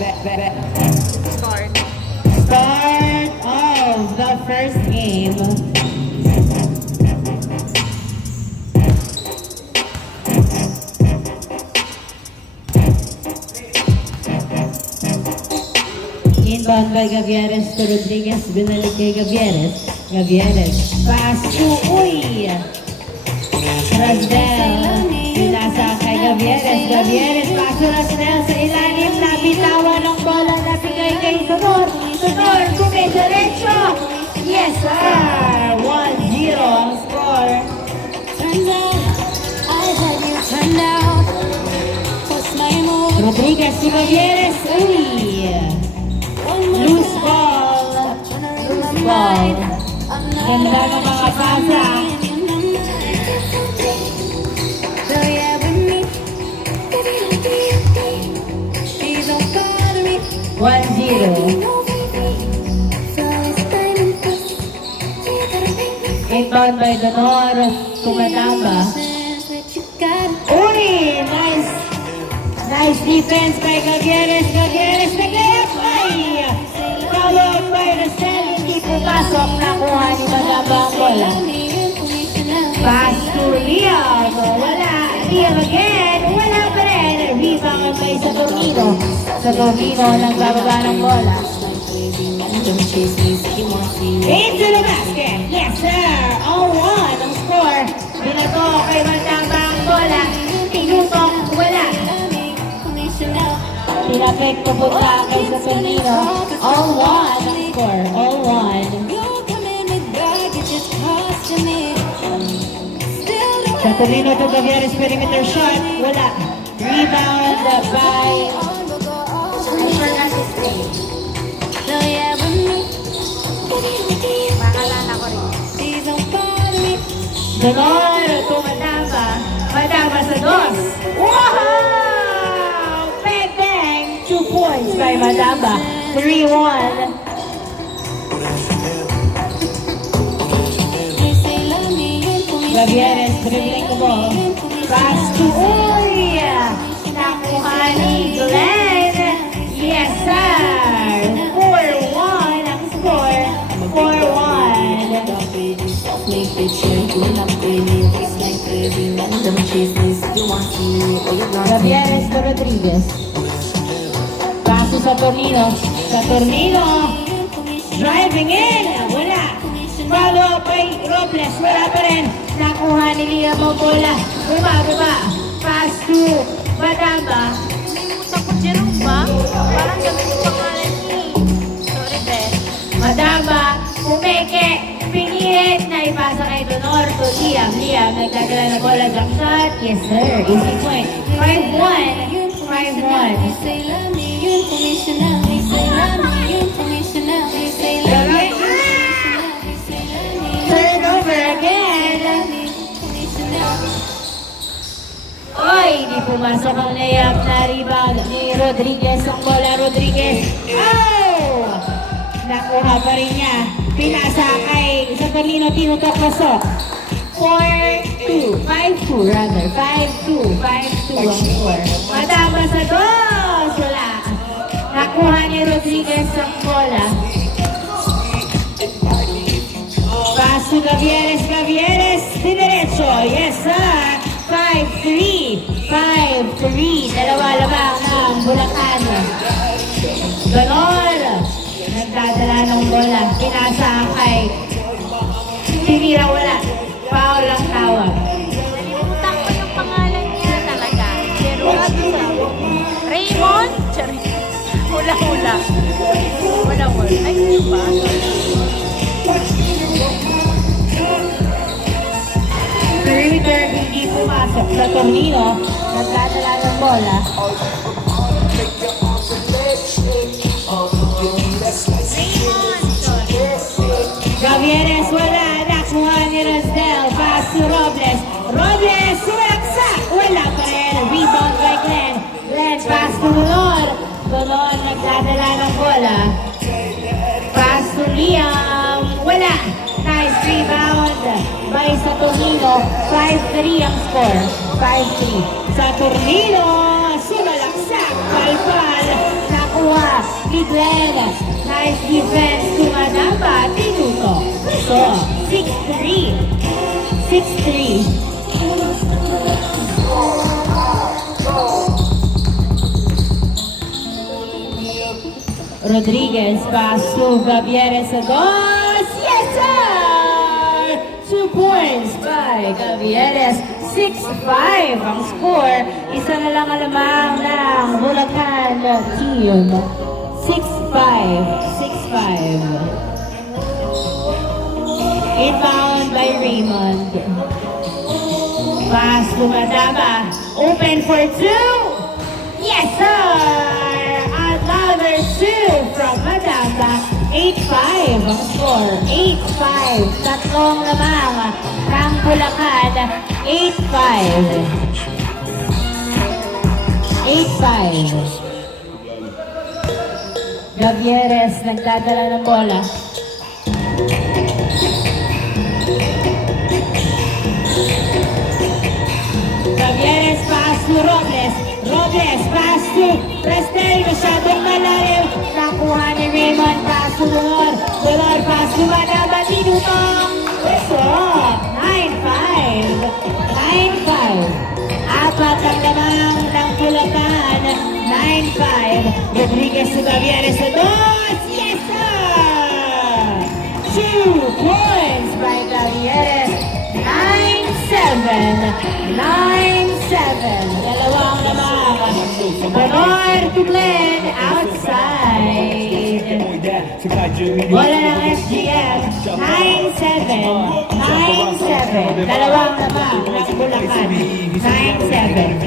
Start of the first game. Inbound by Gavieres to Rodriguez. Binalik kay Gavieres. Gavieres. Pass to Uy. Rasdel. Pinasa kay Gavieres. Gavieres. Pass to Rasdel sa ilalim. Nabitawan ng bola na bigay kay Sonor. Sonor. Kumidiretso. Yes, sir. 1-0 ang score. Rodriguez to Gavieres. Uy. Loose ball. Loose ball. Ganda ng mga pasa. 1-0. Inbound by Donor. Tumatamba. Uy! Nice! Nice defense by Gavieres. Gavieres nag-layup. Ay! Followed by Rosel. Hindi pumasok. Nakuha ni Madaba ang bola. Pass to Liam. Wala. Liam again. Wala pa rin. Rebound by Saturnino. Saturnino nagbababa ng bola. Into the basket. Yes, sir. 0-1 ang score. Binato kay Madaba ang bola. Tinutok. Wala. Pinapek pupunta kay Saturnino. 0-1 ang score. 0-1. Saturnino to Gavieres perimeter shot. Wala. Rebound by Donor to Madaba. Madaba sa dos. Wow! Bang bang! 2 points by Madaba. 3-1. Gavieres dribbling the ball. Pass to Uy! Nakuha ni Glenn. Yes, sir! 4-1 ang score. 4-1. Gavieres to Rodriguez. Pass to Saturnino. Saturnino. Driving in. Wala. Follow by Robles. Wala pa rin. Nakuha ni Liam ang bola. Bumababa. Pass to Madaba. Nalimutan ko, Jerome ba? Parang ganun yung pangalan ni. Sorry, be. Madaba. Pumeke. Pinilit na ipasa kay Donor to Liam. Liam nagdadala ng bola. Jump shot. Yes, sir. Easy point. 5-1. 5-1. Turnover again. Oy, di pumasok ang layup na rebound ni Rodriguez. Ang bola, Rodriguez. Oh! Nakuha pa rin niya. Pinasa kay Saturnino, tinutok pasok. 4-2. 5-2 rather. 5-2. 5-2 ang score. Madama sa dos. Wala. Nakuha ni Rodriguez ang bola. Pass to Gavieres. Gavieres. Dinerecho. Yes, sir. 5-3. 5-3. Dalawa lamang ng Bulacan. Donor. Nagdadala ng bola. Pinasa kay Tinira. Wala. Foul ang tawag. Nalimutan ko yung pangalan niya talaga. Jerome. Raymond? Hula-hula. Hula-hula. Ay, hindi ba? Perimeter, hindi pumasok. Saturnino, nagdadala ng bola. Gavieres, wala. Nakuha ni Rasdel. Pass to Robles. Robles, sumaksak. Wala pa rin. Rebound by Glenn. Glenn, pass to Donor. Donor, nagdadala ng bola. Pass to Liam. Wala. Nice rebound by Saturnino. 5-3 ang score. 5-3. Saturnino, sumalaksak. Palpal. Nakuha ni Glenn. Nice defense to Madamba, tinuto. So, 6-3. 6-3. Rodriguez pass to Gavieres sa dos. Yes, sir! 2 points by Gavieres. 6-5 ang score. Isa na lang alamang ng Bulacan team. 6-5. 6-5. Inbound by Raymond. Pass to Madama. Open for 2. Yes, sir! Another 2 from Madama. 8-5 ang score. 8-5. Tatlong lamang ng Bulacan. 8-5. 8-5. Gavieres nagdadala ng bola. Gavieres pass to Robles. Robles pass to Prestel. Masyadong malalim. Nakuha ni Raymond. Pass to Dolor. Dolor pass to Madama. Tinutong. Stop. 9-5. 9-5. Apat ang lamang ng Bulacan. 9-5. Rodriguez to Gavieres sa dos. Yes, sir! 2 points by Gavieres. 9-7. 9-7. Dalawang lamang. Honor to Glenn outside. Wala ng SGF. 9-7. 9-7. Dalawang lamang ng Bulacan. 9-7.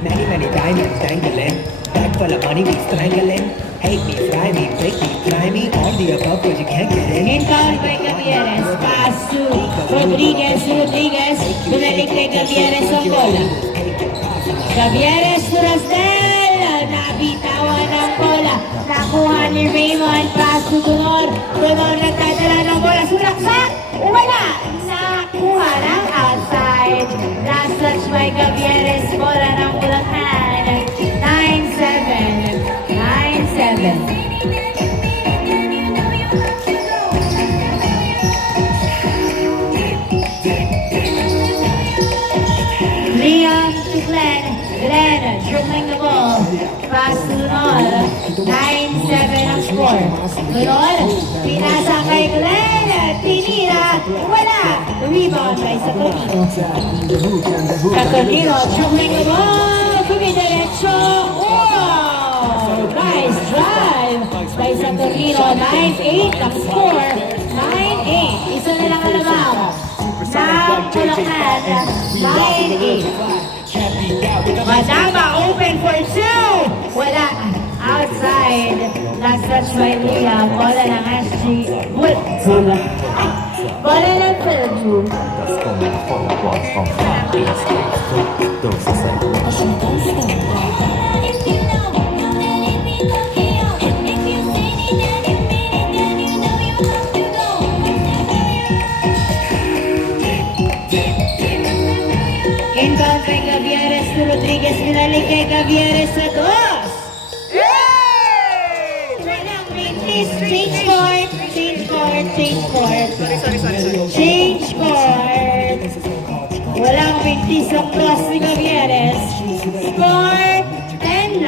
Many, many diamonds dangling. Bag full of money, we strangling. Hate me, fry me, break me, try me. All the above, but you can't get in. Inbound by Gavieres. Pass to Rodriguez. Rodriguez. Binalik kay Gavieres ang bola. Gavieres to Rastel. Nabitawan ang bola. Nakuha ni Raymond. Pass to Donor. Donor nagdadala ng bola. Suraksak. Wala. Nakuha ng outside. Last touch by Gavieres. Bola ng Bulacan. 9-7. 9-7. Leon to Glenn. Glenn dribbling the ball. Pass to Lunor. 9-7 ang score. Lunor, pinasa kay Glenn. Tinira. Wala. Rebound by Saturnino. Saturnino dribbling the ball. Tumidiretso. Wow! Nice drive by Saturnino. 9-8 ang score. 9-8. Isa na lang alamang. Ng Bulacan. 9-8. Madama open for 2. Wala. Outside. Last touch by Liam. Bola ng SG. Bola ng Fairview. Inbound kay Gavieres to Rodriguez. Binalik kay Gavieres sa dos. Walang release. Change court. Change court. Change court. Change court. Walang release ang cross ni Gavieres. Score 10-9.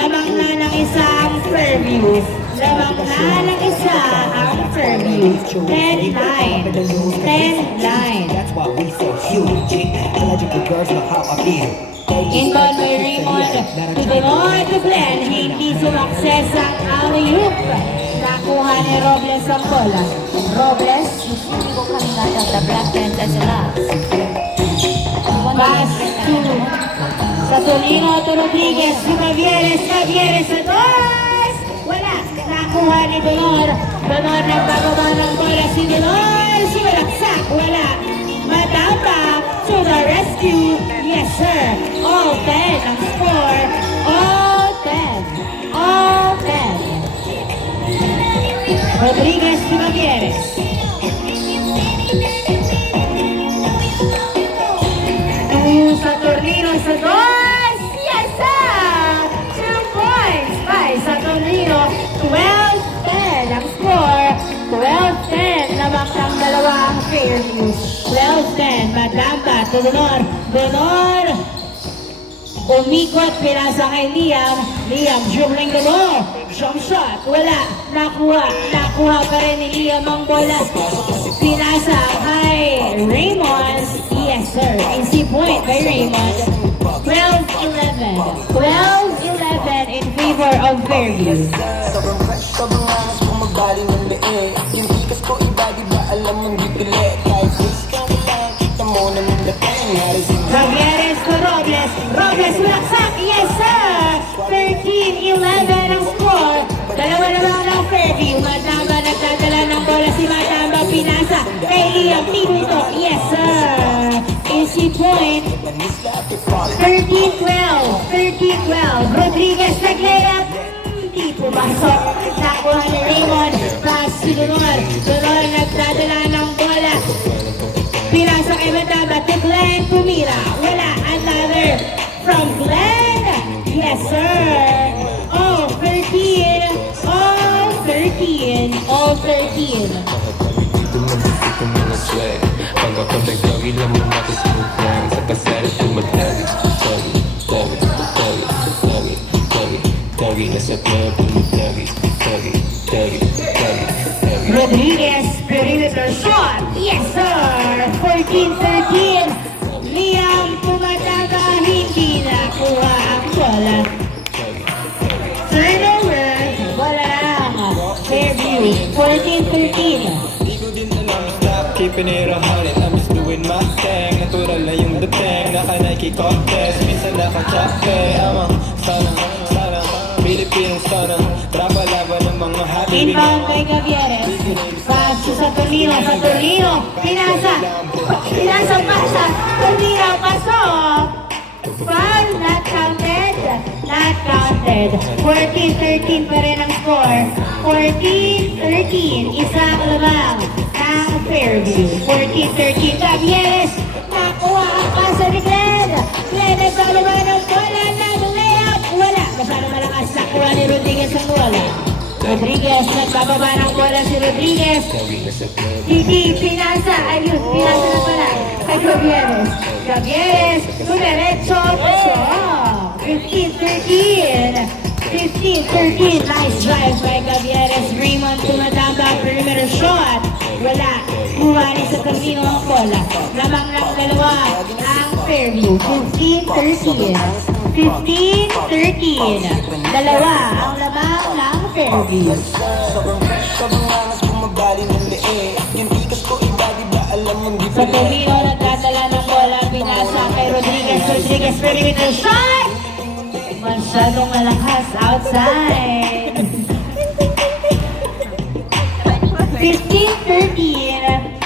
Lamang na ng isang Fairview. Lamang na ng isa ang Fairview. 10-9. 10-9. That's why we so huge. Eligible girls know how I feel. Inbound by Raymond to the Lord to Glenn. Hindi sumakses ang alley-oop. Nakuha ni Robles ang bola. Robles. Hindi ko kanina the Black Panther sila. Pass to Saturnino to Rodriguez to Gavieres. Gavieres sa dos. Wala. Nakuha ni Donor. Donor nagbababa ng bola si Donor. Sumalaksak. Wala. Madama to the rescue. Yes, sir. All 10 ang score. All 10. All 10. Rodriguez to Gavieres. Saturnino sa dos. Yes, sir. 2 points by Saturnino. to Donor. Donor! Umikot, pinasa kay Liam. Liam, dribbling the ball. Jump shot, wala. Nakuha pa rin ni Liam ang bola. Pinasa kay Raymond. Yes, sir. Easy point by Raymond. 12-11. 12-11 in favor of Fairview. Sobrang fresh, sobrang angas, bumabali ng leeg. Yung tikas ko iba, di ba alam mong bibili? Kahit face ka lang, kita mo naman dating. Javieres to Robles. Robles laksak. Yes, sir. 13-11 ang score. Dalawa naman ng Fairview. Matamba nagdadala ng bola si Matamba. Pinasa kay Liam Minuto. Yes, sir. Easy point. 13-12. 13-12. Rodriguez nag-layup. Di pumasok. Nakuha ni Raymond. Pass si Donor. Donor nagdadala ng bola. Pinasa kay Matamba. To Glenn Pumira. Wala. Another from Glenn. Yes, sir. All 13. All 13. All 13. Dito mag-isip ang mga swag Pag ako nagdagi lang mo natin sa mukhaan Sa kasara tumatagi Dagi na sa club tumatagi Dagi Rodriguez, perimeter shot. Yes, sir. 14-13. Liam Pumataba, hindi nakuha ang bola. Turnover, wala lang. Fairview, 14-13. Keeping it 100, I'm just doing my thing. Natural na yung dating, naka-Nike contest. Minsan naka-chape, amang sana Pilipinong sana, trapa-laban ng mga happy. Inbound kay Gavieres. Pass to Saturnino. Pinasa. Pasa. Saturnino, pasok. Foul, not counted. Not counted. 14-13 pa rin ang score. 14-13. Isang lamang ng Fairview. 14-13. Gavieres. Nakuha ang pasa ni Glenn. Glenn nagdalawa ng bola ng layup. Wala. Masyadong malakas. Nakuha ni Rodriguez ang bola. Rodriguez. Nagbababa ng bola si Rodriguez. Hindi. Pinasa. Ayun. Pinasa na pala. Kay Gavieres. Gavieres. Numeretso. 15-13. 15-13. Nice drive by Gavieres. Raymond tumatamba. Perimeter shot. Wala. Kuha ni sa Camino ang bola. Lamang ng dalawa ang Fairview. 15-13. 15-13. Dalawa ang lamang ng Fairview. Sobrang fresh, sobrang angas, bumabali ng leeg. Yung tikas ko iba, di ba alam mong Sa bibili? Camino nagdadala ng bola. Pinasa kay Rodriguez. Rodriguez perimeter shot. Masyadong malakas outside. 15-13.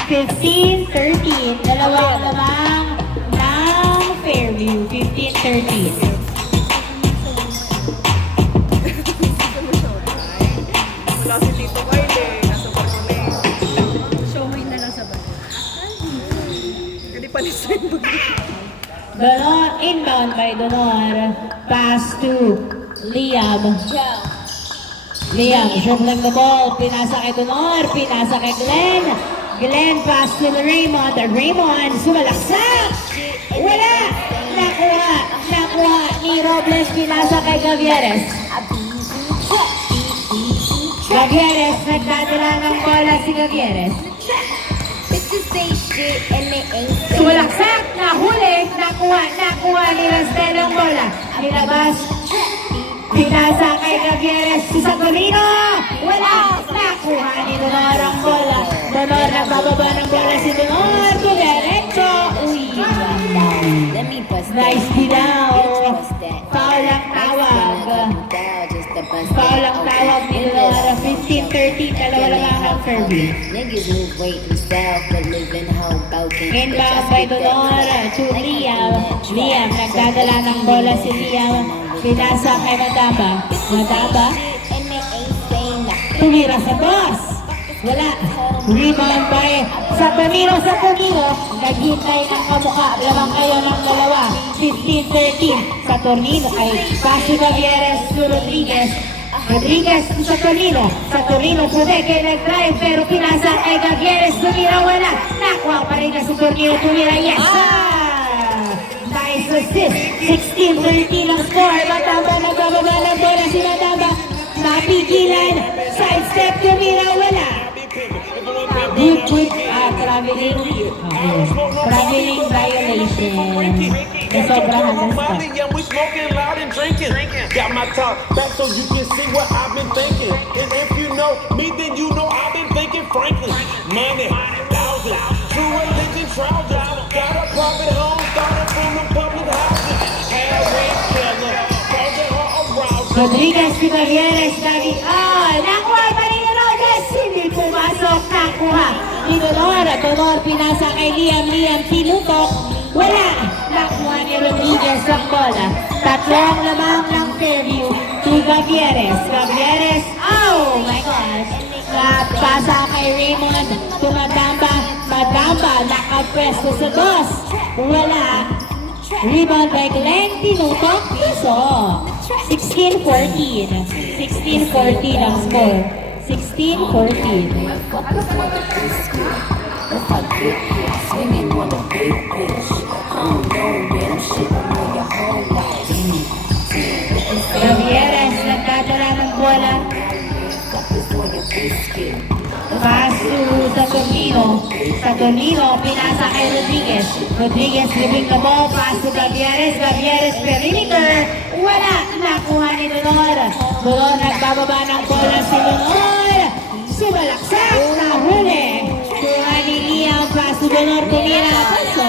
15-13. Dalawang lamang ng Fairview. 15-13. Wala si Tito Carl eh. Nasa barko na eh. Showing na lang sa barko. Hindi pa ni-stream mo. Donor, inbound by Donor. Pass to Liam. Liam, dribbling the ball. Pinasa kay Donor. Pinasa kay Glenn. Glenn pass to Raymond. Raymond, sumalaksak. Wala. Nakuha ni Robles. Pinasa kay Gavieres. Gavieres, nagdadala ng bola si Gavieres. Sumalaksak, nahuli, nakuha ni Rastel ang bola. Nilabas, pinasa kay Gavieres, si Saturnino. Wala, nakuha ni Donor ang bola. Donor, nagbababa ng bola si Donor. Diretso, uy. Nice dilaw. Foul ang tawag. Foul ang tawag ni Donor. 15-13, dalawa lang ang Fairview. Niggas move weight themselves, but living hoboken. Inbound by Donor to Liam. Liam, nagdadala ng bola si Liam. Pinasa kay Matamba. Matamba, And they ain't saying nothing. tumira sa boss. Wala. Rebound by Saturnino. Naghintay ng kamukha. Lamang kayo ng dalawa. 15-13. Saturnino ay Paso Gavieres to Rodriguez. Rodriguez to Saturnino. Saturnino pude kay nag-drive pero pinasa kay Gavieres. Tumira, wala. Nakuha pa rin na Saturnino. Tumira, yes sir! assist. 16-13 ang score. Matamba nagbababa ng bola si Matamba. Mapigilan. Sidestep tumira, wala. Deep quick traveling. Traveling violation. Nasobrahan ng stop. Yeah, we smoking loud and drinking. Got my top back so you can see what I've been thinking. And if you know me, then you know I've been thinking Franklin. Money, thousands, true religion trousers. Got a private home, started from the public houses. Hair red killer, causing her arousal. Rodriguez, Gutierrez, David. Nakuha pa rin ni Rodriguez. Hindi pumasok. Nakuha ni Donor. Donor pinasa kay Liam. Liam tinutok. Wala. Nakuha ni Rodriguez ang bola. Tatlong lamang ng Fairview to Gutierrez. Gutierrez. Oh my gosh. Pasa kay Raymond. Tumatamba. Matamba. Nakapwesto sa boss. Wala. Rebound by Glenn. Tinutok. Piso. 16-14. 16-14 ang score. 16-14. Gutierrez nagdadala ng bola. Paso sa Tornino. Sa Tornino, pinasa kay Rodriguez. Rodriguez living the ball. Paso Gutierrez. Gutierrez perimeter. Wala. Nakuha ni Donor. Donor nagbababa ng bola si Donor. Sumalaksak. Nahuli. Kuha ni Liam. Paso Donor tumira. Paso.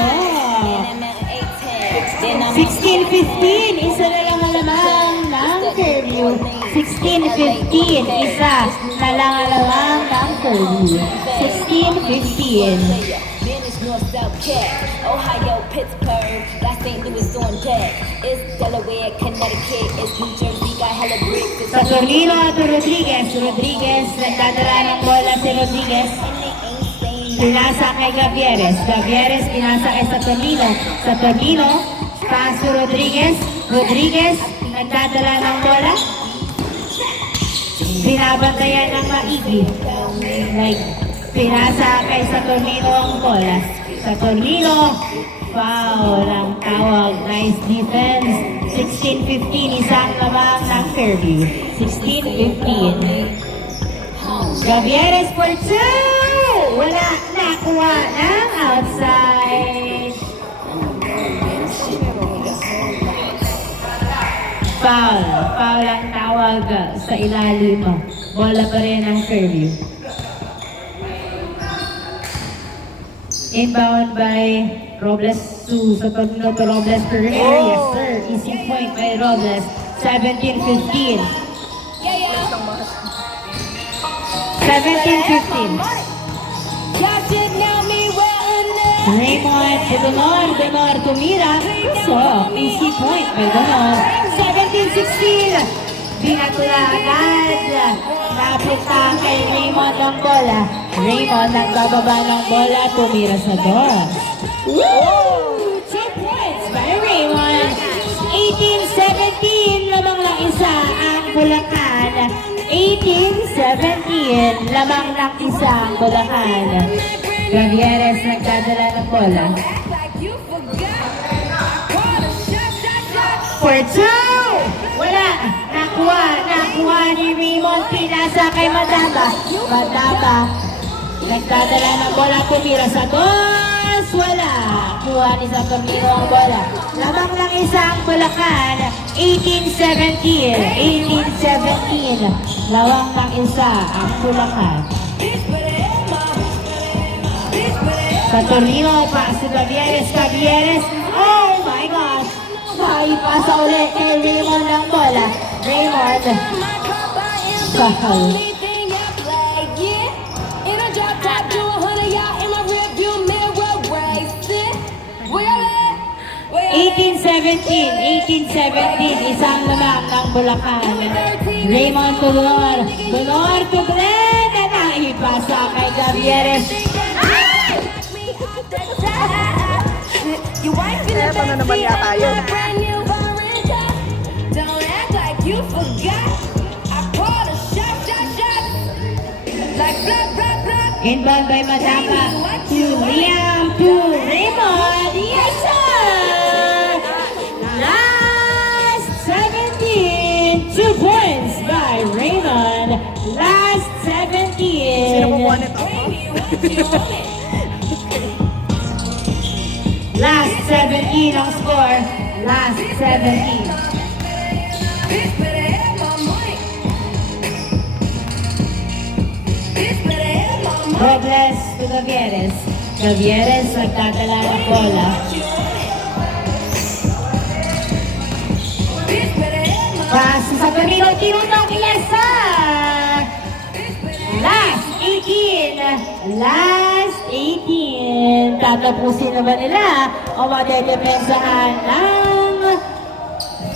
16-15. Isa na lang alamang ng Fairview. 16-15. Isa na lang alamang ng Fairview. 16-15. Venice, North, South Cat, Ohio, Pittsburgh, got St. Louis on deck. It's Delaware, Connecticut, it's New Jersey, got hella bricks. It's Sa Tornino at Rodriguez. Rodriguez, nagdadala ng bola si Rodriguez. Pinasa kay Gutierrez. Gutierrez, pinasa kay sa Tornino. Sa Tornino, paso Rodriguez. Rodriguez, nagdadala ng bola. Binabantayan ng maigi. Pinasa kay sa Tornino ang bola. Sa Tornino, foul ang tawag. Nice defense. 16-15, isang lamang ng Fairview. 16-15. Gutierrez for two! Wala, nakuha ng outside. Foul. Foul ang tawag sa ilalim. Bola pa rin ang Fairview. Inbound by Robles sa Tornino to Robles per area. Yes, sir. Easy point by Robles. 17-15. 17-15. Raymond, Donor, tumira. So, easy point by Donor. 17-16. Binatula agad. Napunta kay Raymond ang bola. Raymond nagbababa ng bola, tumira sa dos. Woo! 2 points by Raymond. 18-17. Lamang lang isa ang Bulacan. 18-17. Lamang lang isa ang Bulacan. Gutierrez nagdadala ng bola. For two! Wala! Nakuha ni Raymond. Pinasa kay Matamba. Matamba. Nagdadala ng bola. Tumira sa dos. Wala! Kuha ni sa Tornino ang bola. Lamang lang isang Bulacan. 18-17. 18-17. Lamang lang isa ang Bulacan. Sa Tornino, paso Gutierrez. Gutierrez. Oh my gosh! Ipasa ulit kay Raymond ang bola. Raymond. Foul. 18-17, isang lamang ng Bulacan. Raymond to Donor. Donor to Glenn. At naipasa kay Gutierrez. Eto na naman yata yun. Inbound by Matamba to Liam to Raymond. Yes, sir! Last 17 ang score. Last 17. Robles to Gavieres. Gavieres nagtatala ng bola. Pass sa Camilo, tinutong Piesa. Last 18. Last 18. Tatapusin na ba nila o madedepensahan ng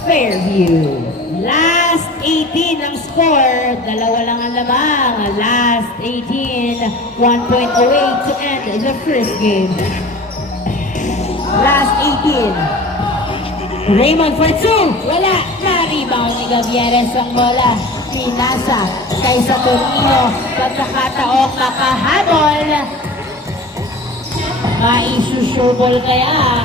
Fairview? Last 18 ang score. Dalawa lang ang lamang. Last 18. 1.08 to end the first game. Last 18. Raymond for 2. Wala. Na-rebound ni Gavieres ang bola. Pinasa kay Saturnino. Pagkakataong makahabol. Maisusubol kaya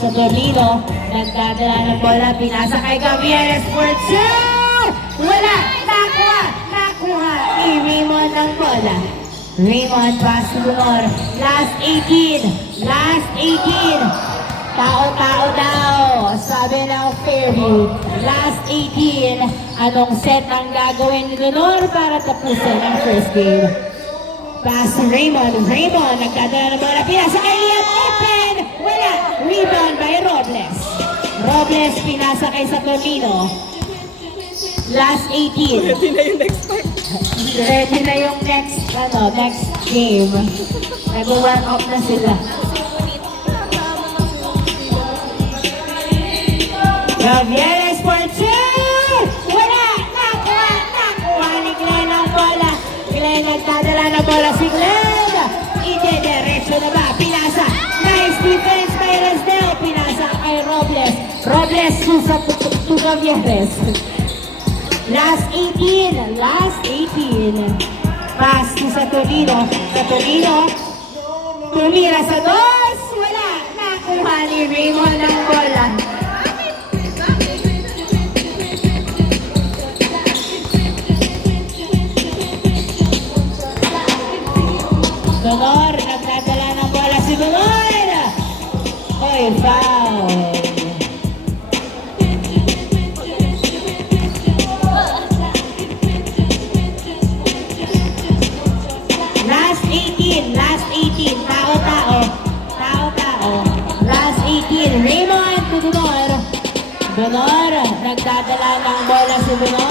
Saturnino. Nagdadala ng bola. Pinasa kay Gavieres for 2. Wala. Nakuha. Nakuha ni Raymond ang bola. Raymond pass to Lunor. Last 18. Last 18. Tao-tao daw, sabi ng Fairview. Last 18, anong set ang gagawin ni Lenore para tapusin ang first game? Pass to Raymond. Raymond, nagdadala ng bola. Pinasa kay Liam. Open! Wala! Rebound by Robles. Robles, pinasa kay Saturnino. Last 18. Ready na yung next part. Ready na yung next game. Nag-warm up na sila. Gavieres for 2! Wala! Nakuha! Nakuha ni Glenn ang bola. Glenn nagdadala ng bola si Glenn. Ide-diretso na ba? Pinasa. Nice defense by Resdel. Pinasa kay Robles. Robles to Gavieres. Last 18. Last 18. Pass to Saturnino. Saturnino. Tumira sa dos. Wala. Nakuha ni Raymond ang bola. Donor, nagdadala ng bola si Donor! Oy, foul! Last 18, last 18, tao-tao, tao-tao. Last 18, Raymond to Donor. Donor, nagdadala ng bola si Donor.